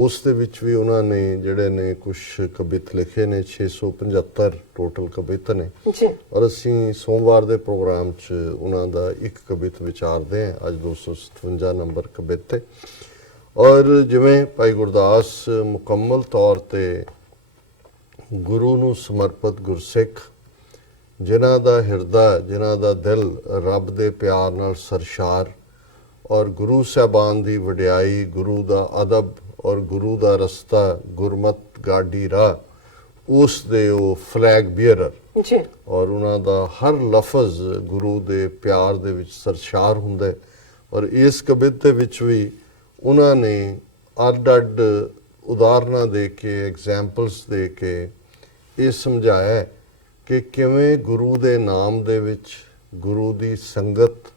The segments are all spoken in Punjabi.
ਉਸ ਦੇ ਵਿੱਚ ਵੀ ਉਹਨਾਂ ਨੇ ਜਿਹੜੇ ਨੇ ਕੁਝ ਕਵਿਤ ਲਿਖੇ ਨੇ 675 ਟੋਟਲ ਕਵਿਤ ਨੇ ਜੀ। ਔਰ ਅਸੀਂ ਸੋਮਵਾਰ ਦੇ ਪ੍ਰੋਗਰਾਮ 'ਚ ਉਹਨਾਂ ਦਾ ਇੱਕ ਕਵਿਤ ਵਿਚਾਰਦੇ ਹਾਂ। ਅੱਜ 257 ਨੰਬਰ ਕਵਿਤ ਤੇ ਔਰ ਜਿਵੇਂ ਭਾਈ ਗੁਰਦਾਸ ਮੁਕੰਮਲ ਤੌਰ ਤੇ ਗੁਰੂ ਨੂੰ ਸਮਰਪਿਤ ਗੁਰਸਿੱਖ ਜਿਨ੍ਹਾਂ ਦਾ ਹਿਰਦਾ ਜਿਨ੍ਹਾਂ ਦਾ ਦਿਲ ਰੱਬ ਦੇ ਪਿਆਰ ਨਾਲ ਸਰਸ਼ਾਰ ਔਰ ਗੁਰੂ ਸਾਹਿਬਾਨ ਦੀ ਵਡਿਆਈ ਗੁਰੂ ਦਾ ਅਦਬ ਔਰ ਗੁਰੂ ਦਾ ਰਸਤਾ ਗੁਰਮਤ ਗਾਡੀ ਰਾਹ ਉਸ ਦੇ ਉਹ ਫਲੈਗ ਬੀਅਰਰ ਜੀ ਔਰ ਉਹਨਾਂ ਦਾ ਹਰ ਲਫ਼ਜ਼ ਗੁਰੂ ਦੇ ਪਿਆਰ ਦੇ ਵਿੱਚ ਸਰਸ਼ਾਰ ਹੁੰਦਾ ਹੈ। ਔਰ ਇਸ ਕਵਿਤ ਦੇ ਵਿੱਚ ਵੀ ਉਹਨਾਂ ਨੇ ਅੱਡ-ਅੱਡ ਉਦਾਹਰਨਾਂ ਦੇ ਕੇ ਐਗਜ਼ਾਮਪਲਸ ਦੇ ਕੇ ਇਹ ਸਮਝਾਇਆ ਕਿ ਕਿਵੇਂ ਗੁਰੂ ਦੇ ਨਾਮ ਦੇ ਵਿੱਚ ਗੁਰੂ ਦੀ ਸੰਗਤ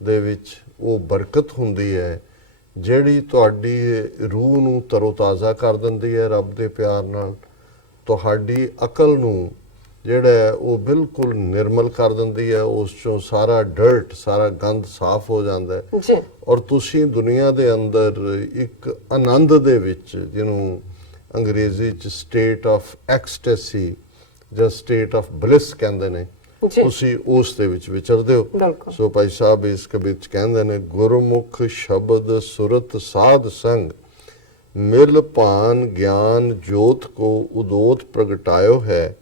ਦੇ ਵਿੱਚ ਉਹ ਬਰਕਤ ਹੁੰਦੀ ਹੈ ਜਿਹੜੀ ਤੁਹਾਡੀ ਰੂਹ ਨੂੰ ਤਰੋਤਾਜ਼ਾ ਕਰ ਦਿੰਦੀ ਹੈ ਰੱਬ ਦੇ ਪਿਆਰ ਨਾਲ, ਤੁਹਾਡੀ ਅਕਲ ਨੂੰ ਜਿਹੜਾ ਉਹ ਬਿਲਕੁਲ ਨਿਰਮਲ ਕਰ ਦਿੰਦੀ ਹੈ, ਉਸ ਚੋਂ ਸਾਰਾ ਡਰਟ ਸਾਰਾ ਗੰਦ ਸਾਫ਼ ਹੋ ਜਾਂਦਾ ਹੈ ਜੀ। ਔਰ ਤੁਸੀਂ ਦੁਨੀਆ ਦੇ ਅੰਦਰ ਇੱਕ ਆਨੰਦ ਦੇ ਵਿੱਚ ਜਿਹਨੂੰ ਅੰਗਰੇਜ਼ੀ 'ਚ ਸਟੇਟ ਆਫ ਐਕਸਟੈਸੀ ਜਾਂ ਸਟੇਟ ਆਫ ਬਲਿਸ ਕਹਿੰਦੇ ਨੇ ਤੁਸੀਂ ਉਸ ਦੇ ਵਿੱਚ ਵਿਚਰਦੇ ਹੋ। ਸੋ ਭਾਈ ਸਾਹਿਬ ਇਸ ਕਵਿਤ 'ਚ ਕਹਿੰਦੇ ਨੇ ਗੁਰਮੁਖ ਸ਼ਬਦ ਸੁਰਤ ਸਾਧ ਸੰਗ ਮਿਲ ਭਾਨ ਗਿਆਨ ਜੋਤ ਕੋ ਉਦੋਤ ਪ੍ਰਗਟਾਇਓ ਹੈ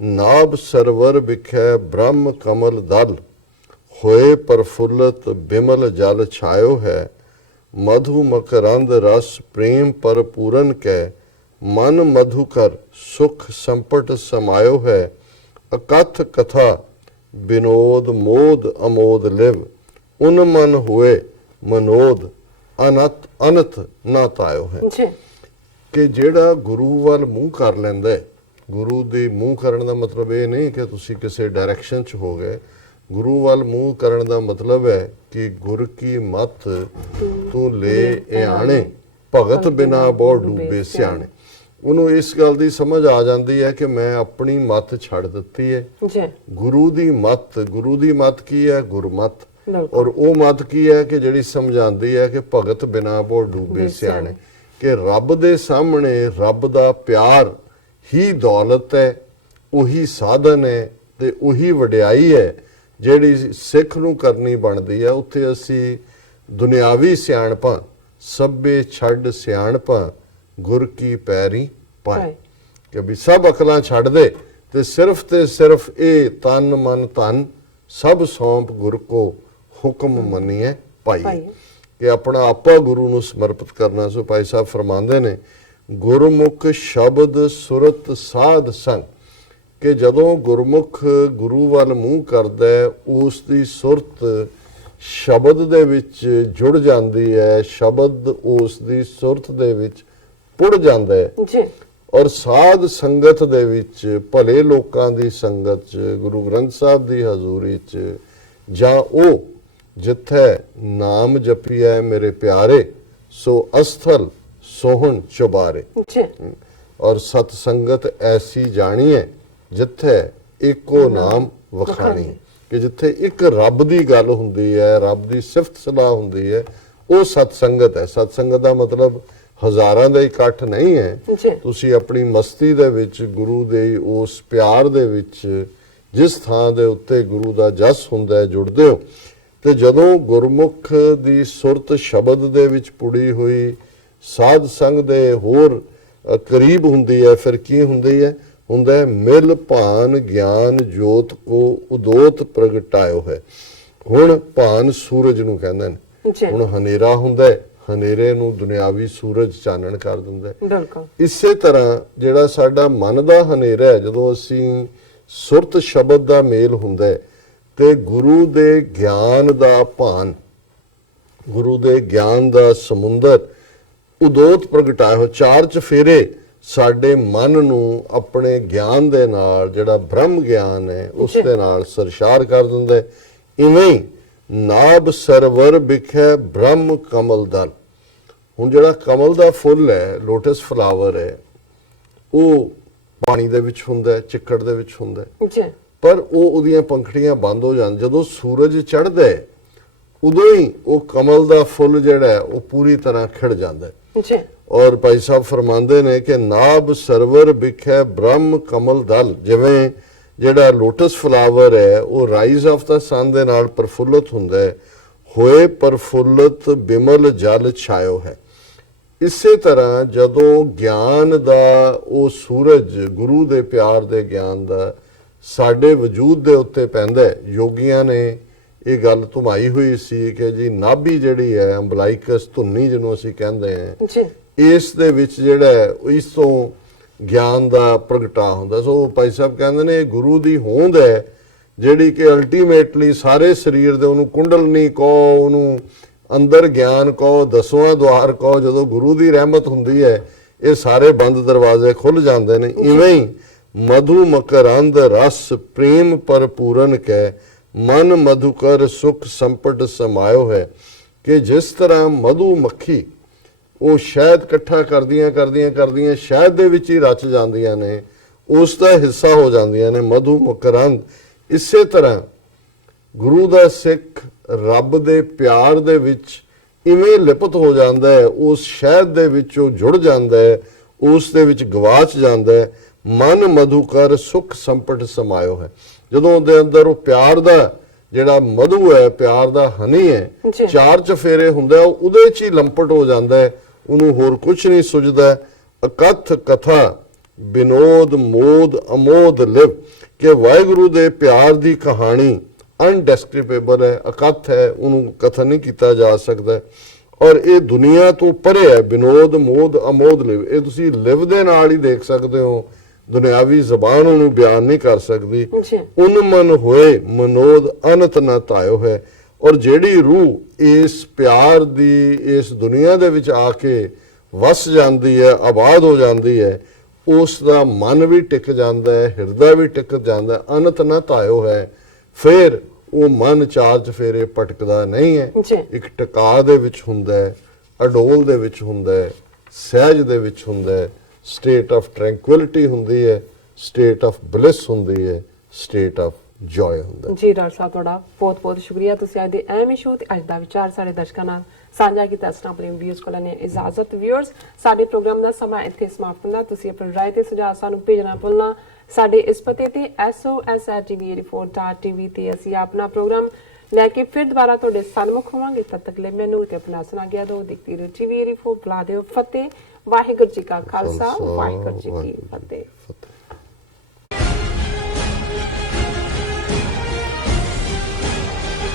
ਨਾਭ ਸਰਵਰ ਵਿਖੇ ਬ੍ਰਹਮ ਕਮਲ ਦਲ ਹੋਏ ਪ੍ਰਫੁੱਲਤ ਬਿਮਲ ਜਲ ਛਾਇਓ ਹੈ ਮਧੂ ਮਕਰੰਦ ਰਸ ਪ੍ਰੇਮ ਪਰਪੂਰਨ ਕੈ ਮਨ ਮਧੁਕਰ ਸੁਖ ਸੰਪਟ ਸਮਾਇਓ ਹੈ ਅਕਥ ਕਥਾ ਬਿਨੋਦ ਮੋਦ ਅਮੋਦ ਲਿਵ ਉਨ ਮਨ ਹੋਏ ਮਨੋਦ ਅਨਤ ਅਨਤ ਨਾ ਤਾਇਓ ਹੈ ਕਿ ਜਿਹੜਾ ਗੁਰੂ ਵੱਲ ਮੂੰਹ ਕਰ ਲੈਂਦਾ ਹੈ। ਗੁਰੂ ਦੇ ਮੂੰਹ ਕਰਨ ਦਾ ਮਤਲਬ ਇਹ ਨਹੀਂ ਕਿ ਤੁਸੀਂ ਕਿਸੇ ਡਾਇਰੈਕਸ਼ਨ 'ਚ ਹੋ ਗਏ। ਗੁਰੂ ਵੱਲ ਮੂੰਹ ਕਰਨ ਦਾ ਮਤਲਬ ਹੈ ਕਿ ਗੁਰ ਕੀ ਮਤ ਤੂੰ ਲੈ ਇਆਣੇ ਭਗਤ ਬਿਨਾ ਬਹੁ ਡੂਬੇ ਸਿਆਣੇ। ਉਹਨੂੰ ਇਸ ਗੱਲ ਦੀ ਸਮਝ ਆ ਜਾਂਦੀ ਹੈ ਕਿ ਮੈਂ ਆਪਣੀ ਮੱਤ ਛੱਡ ਦਿੱਤੀ ਹੈ। ਗੁਰੂ ਦੀ ਮੱਤ ਕੀ ਹੈ? ਗੁਰਮਤ। ਔਰ ਉਹ ਮੱਤ ਕੀ ਹੈ ਕਿ ਜਿਹੜੀ ਸਮਝਾਉਂਦੀ ਹੈ ਕਿ ਭਗਤ ਬਿਨਾ ਬਹੁ ਡੂਬੇ ਸਿਆਣੇ, ਕਿ ਰੱਬ ਦੇ ਸਾਹਮਣੇ ਰੱਬ ਦਾ ਪਿਆਰ ਹੀ ਦੌਲਤ ਹੈ, ਉਹੀ ਸਾਧਨ ਹੈ ਤੇ ਉਹੀ ਵਡਿਆਈ ਹੈ ਜਿਹੜੀ ਸਿੱਖ ਨੂੰ ਕਰਨੀ ਬਣਦੀ ਹੈ। ਉੱਥੇ ਅਸੀਂ ਦੁਨਿਆਵੀ ਸਿਆਣਪਾਂ ਸਭੇ ਛੱਡ ਸਿਆਣਪਾਂ ਗੁਰ ਕੀ ਪੈਰੀ ਪਾਏ, ਕਿ ਵੀ ਸਭ ਅਕਲਾਂ ਛੱਡ ਦੇ ਤੇ ਸਿਰਫ ਇਹ ਤਨ ਮਨ ਧਨ ਸਭ ਸੌਂਪ ਗੁਰ ਕੋ ਹੁਕਮ ਮੰਨੀਏ ਪਾਈ, ਕਿ ਆਪਣਾ ਆਪਾ ਗੁਰੂ ਨੂੰ ਸਮਰਪਿਤ ਕਰਨਾ। ਸੋ ਭਾਈ ਸਾਹਿਬ ਫਰਮਾਉਂਦੇ ਨੇ ਗੁਰਮੁਖ ਸ਼ਬਦ ਸੁਰਤ ਸਾਧ ਸੰਗ, ਕਿ ਜਦੋਂ ਗੁਰਮੁਖ ਗੁਰੂ ਵੱਲ ਮੂੰਹ ਕਰਦਾ ਹੈ ਉਸ ਦੀ ਸੁਰਤ ਸ਼ਬਦ ਦੇ ਵਿੱਚ ਜੁੜ ਜਾਂਦੀ ਹੈ, ਸ਼ਬਦ ਉਸ ਦੀ ਸੁਰਤ ਦੇ ਵਿੱਚ ਪੁੜ ਜਾਂਦਾ ਹੈ ਜੀ। ਔਰ ਸਾਧ ਸੰਗਤ ਦੇ ਵਿੱਚ ਭਲੇ ਲੋਕਾਂ ਦੀ ਸੰਗਤ 'ਚ ਗੁਰੂ ਗ੍ਰੰਥ ਸਾਹਿਬ ਦੀ ਹਜ਼ੂਰੀ 'ਚ ਜਾਂ ਉਹ ਜਿੱਥੇ ਨਾਮ ਜਪੀਐ ਮੇਰੇ ਪਿਆਰੇ ਸੋ ਅਸਥਲ ਸੋਹਣ ਚੁਬਾਰੇ ਔਰ ਸਤ ਸੰਗਤ ਐਸੀ ਜਾਣੀਏ ਜਿੱਥੇ ਇੱਕੋ ਨਾਮ ਵਖਾਣੀ, ਕਿ ਜਿੱਥੇ ਇੱਕ ਰੱਬ ਦੀ ਗੱਲ ਹੁੰਦੀ ਹੈ, ਰੱਬ ਦੀ ਸਿਫਤ ਸਲਾਹ ਹੁੰਦੀ ਹੈ, ਉਹ ਸਤ ਸੰਗਤ ਹੈ। ਸਤ ਸੰਗਤ ਦਾ ਮਤਲਬ ਹਜ਼ਾਰਾਂ ਦਾ ਇਕੱਠ ਨਹੀਂ ਹੈ। ਤੁਸੀਂ ਆਪਣੀ ਮਸਤੀ ਦੇ ਵਿੱਚ ਗੁਰੂ ਦੇ ਉਸ ਪਿਆਰ ਦੇ ਵਿੱਚ ਜਿਸ ਥਾਂ ਦੇ ਉੱਤੇ ਗੁਰੂ ਦਾ ਜਸ ਹੁੰਦਾ ਹੈ ਜੁੜਦੇ ਹੋ। ਤੇ ਜਦੋਂ ਗੁਰਮੁਖ ਦੀ ਸੁਰਤ ਸ਼ਬਦ ਦੇ ਵਿੱਚ ਪੁੜੀ ਹੋਈ ਸਾਧ ਸੰਗ ਦੇ ਹੋਰ ਕਰੀਬ ਹੁੰਦੀ ਹੈ, ਫਿਰ ਕੀ ਹੁੰਦੀ ਹੈ? ਹੁੰਦਾ ਹੈ ਮਿਲ ਭਾਨ ਗਿਆਨ ਜੋਤ ਕੋ ਉਦੋਤ ਪ੍ਰਗਟਾਇਓ ਹੈ। ਹੁਣ ਭਾਨ ਸੂਰਜ ਨੂੰ ਕਹਿੰਦੇ ਨੇ। ਹੁਣ ਹਨੇਰਾ ਹੁੰਦਾ ਹੈ, ਹਨੇਰੇ ਨੂੰ ਦੁਨਿਆਵੀ ਸੂਰਜ ਚਾਨਣ ਕਰ ਦਿੰਦਾ ਹੈ। ਇਸੇ ਤਰ੍ਹਾਂ ਜਿਹੜਾ ਸਾਡਾ ਮਨ ਦਾ ਹਨੇਰਾ ਹੈ, ਜਦੋਂ ਅਸੀਂ ਸੁਰਤ ਸ਼ਬਦ ਦਾ ਮੇਲ ਹੁੰਦਾ ਹੈ ਤੇ ਗੁਰੂ ਦੇ ਗਿਆਨ ਦਾ ਭਾਨ, ਗੁਰੂ ਦੇ ਗਿਆਨ ਦਾ ਸਮੁੰਦਰ ਉਦੋਤ ਪ੍ਰਗਟਾਇਓ ਹੋ, ਚਾਰ ਚਫੇਰੇ ਸਾਡੇ ਮਨ ਨੂੰ ਆਪਣੇ ਗਿਆਨ ਦੇ ਨਾਲ, ਜਿਹੜਾ ਬ੍ਰਹਮ ਗਿਆਨ ਹੈ ਉਸ ਦੇ ਨਾਲ ਸਰਸ਼ਾਰ ਕਰ ਦਿੰਦਾ ਹੈ। ਇਵੇਂ ਹੀ ਨਾਭ ਸਰਵਰ ਵਿਖੇ ਬ੍ਰਹਮ ਕਮਲ ਦਲ। ਹੁਣ ਜਿਹੜਾ ਕਮਲ ਦਾ ਫੁੱਲ ਹੈ, ਲੋਟਸ ਫਲਾਵਰ ਹੈ, ਉਹ ਪਾਣੀ ਦੇ ਵਿੱਚ ਹੁੰਦਾ, ਚਿੱਕੜ ਦੇ ਵਿੱਚ ਹੁੰਦਾ, ਪਰ ਉਹਦੀਆਂ ਪੰਖੜੀਆਂ ਬੰਦ ਹੋ ਜਾਂਦੀਆਂ ਜਦੋਂ ਸੂਰਜ ਚੜ੍ਹਦਾ ਹੈ। ਉਦੋਂ ਹੀ ਉਹ ਕਮਲ ਦਾ ਫੁੱਲ ਜਿਹੜਾ ਹੈ ਉਹ ਪੂਰੀ ਤਰ੍ਹਾਂ ਖਿੜ ਜਾਂਦਾ ਹੈ। ਜੀ ਔਰ ਭਾਈ ਸਾਹਿਬ ਫਰਮਾਉਂਦੇ ਨੇ ਕਿ ਨਾਭ ਸਰਵਰ ਵਿਖੇ ਬ੍ਰਹਮ ਕਮਲ ਦਲ, ਜਿਵੇਂ ਜਿਹੜਾ ਲੋਟਸ ਫਲਾਵਰ ਹੈ ਉਹ ਰਾਈਜ਼ ਆਫ ਦਾ ਸਨ ਦੇ ਨਾਲ ਪ੍ਰਫੁੱਲਤ ਹੁੰਦਾ ਹੈ, ਹੋਏ ਪ੍ਰਫੁੱਲਤ ਬਿਮਲ ਜਲ ਛਾਇਓ ਹੈ। ਇਸੇ ਤਰ੍ਹਾਂ ਜਦੋਂ ਗਿਆਨ ਦਾ ਉਹ ਸੂਰਜ, ਗੁਰੂ ਦੇ ਪਿਆਰ ਦੇ ਗਿਆਨ ਦਾ ਸਾਡੇ ਵਜੂਦ ਦੇ ਉੱਤੇ ਪੈਂਦਾ ਹੈ, ਯੋਗੀਆਂ ਨੇ ਇਹ ਗੱਲ ਧੁਮਾਈ ਹੋਈ ਸੀ ਕਿ ਜੀ ਨਾਭੀ ਜਿਹੜੀ ਹੈ, ਅੰਬਲਾਈਕਸ ਧੁੰਨੀ ਜਿਹਨੂੰ ਅਸੀਂ ਕਹਿੰਦੇ ਹਾਂ, ਜੀ ਇਸ ਦੇ ਵਿੱਚ ਜਿਹੜਾ ਹੈ ਇਸ ਤੋਂ ਗਿਆਨ ਦਾ ਪ੍ਰਗਟਾ ਹੁੰਦਾ। ਸੋ ਭਾਈ ਸਾਹਿਬ ਕਹਿੰਦੇ ਨੇ ਇਹ ਗੁਰੂ ਦੀ ਹੋਂਦ ਹੈ ਜਿਹੜੀ ਕਿ ਅਲਟੀਮੇਟਲੀ ਸਾਰੇ ਸਰੀਰ ਦੇ, ਉਹਨੂੰ ਕੁੰਡਲਨੀ ਕਹੋ, ਉਹਨੂੰ ਅੰਦਰ ਗਿਆਨ ਕਹੋ, ਦਸਵਾਂ ਦੁਆਰ ਕਹੋ, ਜਦੋਂ ਗੁਰੂ ਦੀ ਰਹਿਮਤ ਹੁੰਦੀ ਹੈ ਇਹ ਸਾਰੇ ਬੰਦ ਦਰਵਾਜ਼ੇ ਖੁੱਲ ਜਾਂਦੇ ਨੇ। ਇਵੇਂ ਹੀ ਮਧੂ ਮਕਰੰਦ ਰਸ ਪ੍ਰੇਮ ਪਰਪੂਰਨ ਕੈ ਮਨ ਮਧੁਕਰ ਸੁਖ ਸੰਪਟ ਸਮਾਇਓ ਹੈ, ਕਿ ਜਿਸ ਤਰ੍ਹਾਂ ਮਧੂ ਮੱਖੀ ਉਹ ਸ਼ਹਿਦ ਇਕੱਠਾ ਕਰਦੀਆਂ ਸ਼ਹਿਦ ਦੇ ਵਿੱਚ ਹੀ ਰਚ ਜਾਂਦੀਆਂ ਨੇ, ਉਸ ਦਾ ਹਿੱਸਾ ਹੋ ਜਾਂਦੀਆਂ ਨੇ ਮਧੂ ਮਕਰੰਦ। ਇਸੇ ਤਰ੍ਹਾਂ ਗੁਰੂ ਦਾ ਸਿੱਖ ਰੱਬ ਦੇ ਪਿਆਰ ਦੇ ਵਿੱਚ ਇਵੇਂ ਲਿਪਤ ਹੋ ਜਾਂਦਾ ਹੈ, ਉਸ ਸ਼ਹਿਦ ਦੇ ਵਿੱਚ ਉਹ ਜੁੜ ਜਾਂਦਾ ਹੈ, ਉਸ ਦੇ ਵਿੱਚ ਗਵਾਚ ਜਾਂਦਾ ਹੈ। ਮਨ ਮਧੁਕਰ ਸੁਖ ਸੰਪਟ ਸਮਾਇਓ ਹੈ, ਜਦੋਂ ਉਹਦੇ ਅੰਦਰ ਉਹ ਪਿਆਰ ਦਾ ਜਿਹੜਾ ਮਧੂ ਹੈ, ਪਿਆਰ ਦਾ ਹਨੀ ਹੈ, ਚਾਰ ਚਫੇਰੇ ਹੁੰਦਾ, ਉਹ ਉਹਦੇ 'ਚ ਹੀ ਲੰਪਟ ਹੋ ਜਾਂਦਾ ਹੈ, ਉਹਨੂੰ ਹੋਰ ਕੁਝ ਨਹੀਂ ਸੁਝਦਾ। ਅਕਥ ਕਥਾ ਬਿਨੋਦ ਮੋਦ ਅਮੋਦ ਲਿਵ, ਕਿ ਵਾਹਿਗੁਰੂ ਦੇ ਪਿਆਰ ਦੀ ਕਹਾਣੀ ਅਨਡਿਸਕ੍ਰਿਪੇਬਲ ਹੈ, ਅਕਥ ਹੈ, ਉਹਨੂੰ ਕਥਨ ਨਹੀਂ ਕੀਤਾ ਜਾ ਸਕਦਾ, ਔਰ ਇਹ ਦੁਨੀਆ ਤੋਂ ਪਰੇ ਹੈ। ਬਿਨੋਦ ਮੋਦ ਅਮੋਦ ਲਿਵ, ਇਹ ਤੁਸੀਂ ਲਿਵ ਦੇ ਨਾਲ ਹੀ ਦੇਖ ਸਕਦੇ ਹੋ, ਦੁਨਿਆਵੀ ਜ਼ਬਾਨ ਉਹਨੂੰ ਬਿਆਨ ਨਹੀਂ ਕਰ ਸਕਦੀ। ਉਨ ਮਨ ਹੋਏ ਮਨੋਦ ਅਨੰਤ ਨਾ ਧਾਇਓ ਹੈ, ਔਰ ਜਿਹੜੀ ਰੂਹ ਇਸ ਪਿਆਰ ਦੀ ਇਸ ਦੁਨੀਆ ਦੇ ਵਿੱਚ ਆ ਕੇ ਵਸ ਜਾਂਦੀ ਹੈ, ਆਬਾਦ ਹੋ ਜਾਂਦੀ ਹੈ, ਉਸ ਦਾ ਮਨ ਵੀ ਟਿਕ ਜਾਂਦਾ ਹੈ, ਹਿਰਦਾ ਵੀ ਟਿਕ ਜਾਂਦਾ ਹੈ, ਅਨੰਤ ਨਾ ਧਾਇਓ ਹੈ। ਫਿਰ ਉਹ ਮਨ ਚਾਰ ਚਫੇਰੇ ਭਟਕਦਾ ਨਹੀਂ ਹੈ, ਇੱਕ ਟਿਕਾ ਦੇ ਵਿੱਚ ਹੁੰਦਾ ਹੈ, ਅਡੋਲ ਦੇ ਵਿੱਚ ਹੁੰਦਾ ਹੈ, ਸਹਿਜ ਦੇ ਵਿੱਚ ਹੁੰਦਾ ਹੈ, ਸਟੇਟ ਆਫ ਟ੍ਰੈਂਕੁਇਲਿਟੀ ਹੁੰਦੀ ਹੈ, ਸਟੇਟ ਆਫ ਬਲਿਸ ਹੁੰਦੀ ਹੈ, ਸਟੇਟ ਆਫ ਜੋਏ ਹੁੰਦਾ ਹੈ। ਜੀ ਡਾਕਟਰ ਸਾਹਿਬ, ਤੁਹਾਡਾ ਬਹੁਤ ਬਹੁਤ ਸ਼ੁਕਰੀਆ। ਤੁਸੀਂ ਅੱਜ ਦੇ ਅਹਿਮ ਇਸ਼ੂ ਤੇ ਅੱਜ ਦਾ ਵਿਚਾਰ ਸਾਡੇ ਦਰਸ਼ਕਾਂ ਨਾਲ ਸਾਂਝਾ ਕੀਤਾ। ਇਸ ਨਾਲ ਆਪਣੇ ਵਿਊਜ਼ ਕੋਲ ਨੇ ਇਜਾਜ਼ਤ। ਵਿਊਅਰਸ, ਸਾਡੇ ਪ੍ਰੋਗਰਾਮ ਦਾ ਸਮਾਂ ਇੱਥੇ ਸਮਾਪਤ ਹੁੰਦਾ। ਤੁਸੀਂ ਆਪਣੀ ਰਾਏ ਤੇ ਸੁਝਾਅ ਸਾਨੂੰ ਭੇਜਣਾ ਭੁੱਲਣਾ। ਸਾਡੇ ਇਸ ਪਤੇ ਤੇ sos@tv84.tv ਤੇ ਅਸੀਂ ਆਪਣਾ ਪ੍ਰੋਗਰਾਮ ਲੈ ਕੇ ਫਿਰ ਦੁਬਾਰਾ ਤੁਹਾਡੇ ਸਨਮੁਖ ਹੋਵਾਂਗੇ। ਤਦ ਤੱਕ ਲਈ ਮੈਨੂੰ ਤੇ ਆਪਣਾ ਸੁਣਾ ਗਿਆ ਦੋ ਦੇਖਦੀ ਰਹੋ TV84। ਬੁਲਾ ਦਿਓ ਫਤਿਹ। ਵਾਹਿਗੁਰੂ ਜੀ ਕਾ ਖਾਲਸਾ, ਵਾਹਿਗੁਰੂ ਜੀ ਕੀ ਫਤਿਹ।